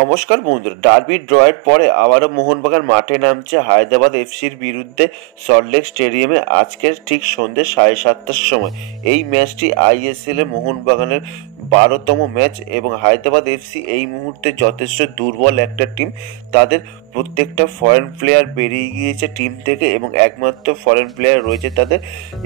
নমস্কার বন্ধুরা, ডার্বি ড্রয়ের পরে আবারও মোহনবাগান মাঠে নামছে হায়দ্রাবাদ এফসির বিরুদ্ধে সল্টলেক স্টেডিয়ামে আজকের ঠিক সন্ধ্যে 7:30টার সময়। এই ম্যাচটি আইএসএল এ মোহনবাগানের 12তম ম্যাচ এবং হায়দ্রাবাদ এফসি এই মুহূর্তে যথেষ্ট দুর্বল একটা টিম। তাদের প্রত্যেকটা ফরেন প্লেয়ার বেরিয়ে গিয়েছে টিম থেকে এবং একমাত্র ফরেন প্লেয়ার রয়েছে তাদের,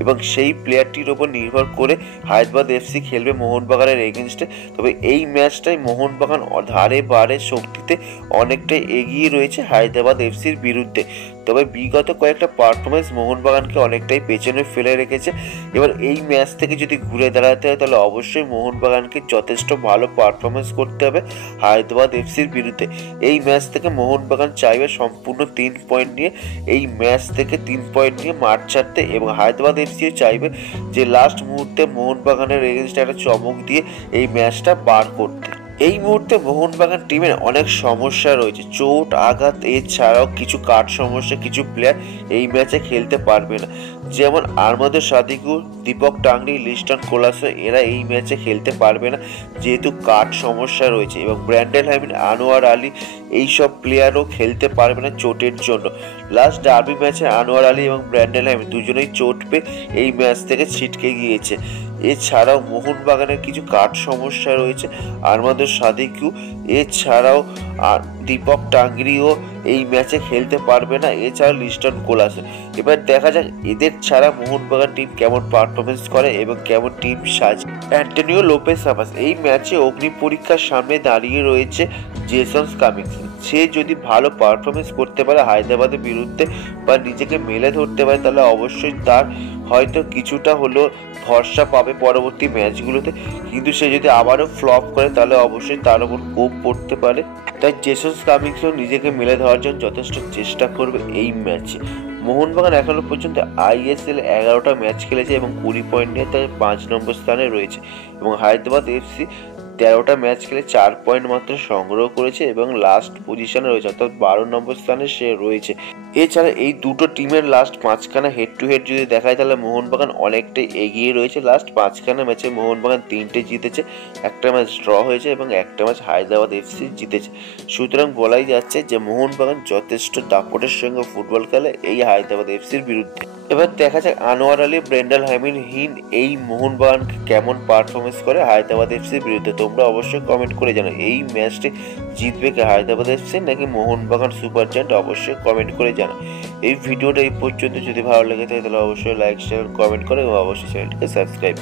এবং সেই প্লেয়ারটির ওপর নির্ভর করে হায়দ্রাবাদ এফসি খেলবে মোহনবাগানের এগেনস্টে। তবে এই ম্যাচটাই মোহনবাগান ধারে বারে শক্তিতে অনেকটাই এগিয়ে রয়েছে হায়দ্রাবাদ এফসির বিরুদ্ধে। তবে বিগত কয়েকটা পারফরমেন্স মোহনবাগানকে অনেকটাই পেছনে ফেলে রেখেছে। এবার এই ম্যাচ থেকে যদি ঘুরে দাঁড়াতে হয় তাহলে অবশ্যই মোহনবাগানকে যথেষ্ট ভালো পারফরমেন্স করতে হবে হায়দ্রাবাদ এফসির বিরুদ্ধে। এই ম্যাচ থেকে মোহনবাগান চাইবে সম্পূর্ণ 3 পয়েন্ট নিয়ে এই ম্যাচ থেকে 3 পয়েন্ট নিয়ে মাঠ ছাড়তে, এবং হায়দ্রাবাদ এফসিও চাইবে যে লাস্ট মুহূর্তে মোহনবাগানের এগেনস্টে একটা চমক দিয়ে এই ম্যাচটা বার করতে। এই মুহূর্তে মোহনবাগান টিমের অনেক সমস্যা রয়েছে, চোট আঘাত এছাড়াও কিছু কাঠ সমস্যা, কিছু প্লেয়ার এই ম্যাচে খেলতে পারবে না, যেমন আরমাদো সাদিকুর, দীপক টাংরি, লিস্টন কোলাসো এরা এই ম্যাচে খেলতে পারবে না যেহেতু কাঠ সমস্যা রয়েছে, এবং ব্র্যান্ডেন হামিদ, আনোয়ার আলী এইসব প্লেয়ারও খেলতে পারবে না চোটের জন্য। লাস্ট ডার্বি ম্যাচে আনোয়ার আলী এবং ব্র্যান্ডেন হামিদ দুজনেই চোট পেয়ে এই ম্যাচ থেকে ছিটকে গিয়েছে। এছাড়াও মোহনবাগানের কিছু কাঠ সমস্যা রয়েছে, আরমাদো সাদিকু এছাড়াও দীপক টাংরিও এই ম্যাচে খেলতে পারবে না, এছাড়াও লিস্টন কোলাসো। এবার দেখা যাক এদের ছাড়া মোহনবাগান টিম কেমন পারফরমেন্স করে এবং কেমন টিম সাজে। অ্যান্টনিও লোপেস সাবাস এই ম্যাচে অগ্নি পরীক্ষার সামনে দাঁড়িয়ে রয়েছে জেসন কামিন্স। সে যদি ভালো পারফরমেন্স করতে পারে হায়দ্রাবাদের বিরুদ্ধে বা নিজেকে মেলে ধরতে পারে তাহলে অবশ্যই তার হয়তো কিছুটা হলেও ভরসা পাবে পরবর্তী ম্যাচগুলোতে, কিন্তু সে যদি আবারও ফ্লপ করে তাহলে অবশ্যই তার উপর কোপ পড়তে পারে। তাই জেসন কামিন্সও নিজেকে মেলে ধরার জন্য যথেষ্ট চেষ্টা করবে এই ম্যাচে। মোহনবাগান এখনো পর্যন্ত আইএসএল 11টা ম্যাচ খেলেছে এবং 20 পয়েন্ট নিয়ে তার 5 নম্বর স্থানে রয়েছে, এবং হায়দ্রাবাদ এফসি 13টা ম্যাচ খেলে 4 পয়েন্ট মাত্র সংগ্রহ করেছে এবং লাস্ট পজিশনে রয়েছে, অর্থাৎ 12 নম্বর স্থানে সে রয়েছে। এছাড়া এই দুটো টিমের লাস্ট 5খানা হেড টু হেড যদি দেখায় তাহলে মোহনবাগান অনেকটাই এগিয়ে রয়েছে। লাস্ট 5খানা ম্যাচে মোহনবাগান 3টে জিতেছে, একটা ম্যাচ ড্র হয়েছে এবং একটা ম্যাচ হায়দ্রাবাদ এফসি জিতেছে। সুতরাং বলাই যাচ্ছে যে মোহনবাগান যথেষ্ট দাপটের সঙ্গে ফুটবল খেলে এই হায়দ্রাবাদ এফসির বিরুদ্ধে। এবার দেখা যাক আনোয়ার আলী, ব্রেন্ডেন হামিদ এই মোহনবাগানকে কেমন পারফরমেন্স করে হায়দ্রাবাদ এফসির বিরুদ্ধে। তোমরা অবশ্যই কমেন্ট করে জানো এই ম্যাচটি জিতবে কি হায়দ্রাবাদ এফসি নাকি মোহনবাগান সুপার জায়ান্ট, অবশ্যই কমেন্ট করে জানো। এই ভিডিওটা এই পর্যন্ত যদি ভালো লেগে থাকে তাহলে অবশ্যই লাইক, শেয়ার, কমেন্ট করো এবং অবশ্যই চ্যানেলটিকে সাবস্ক্রাইব।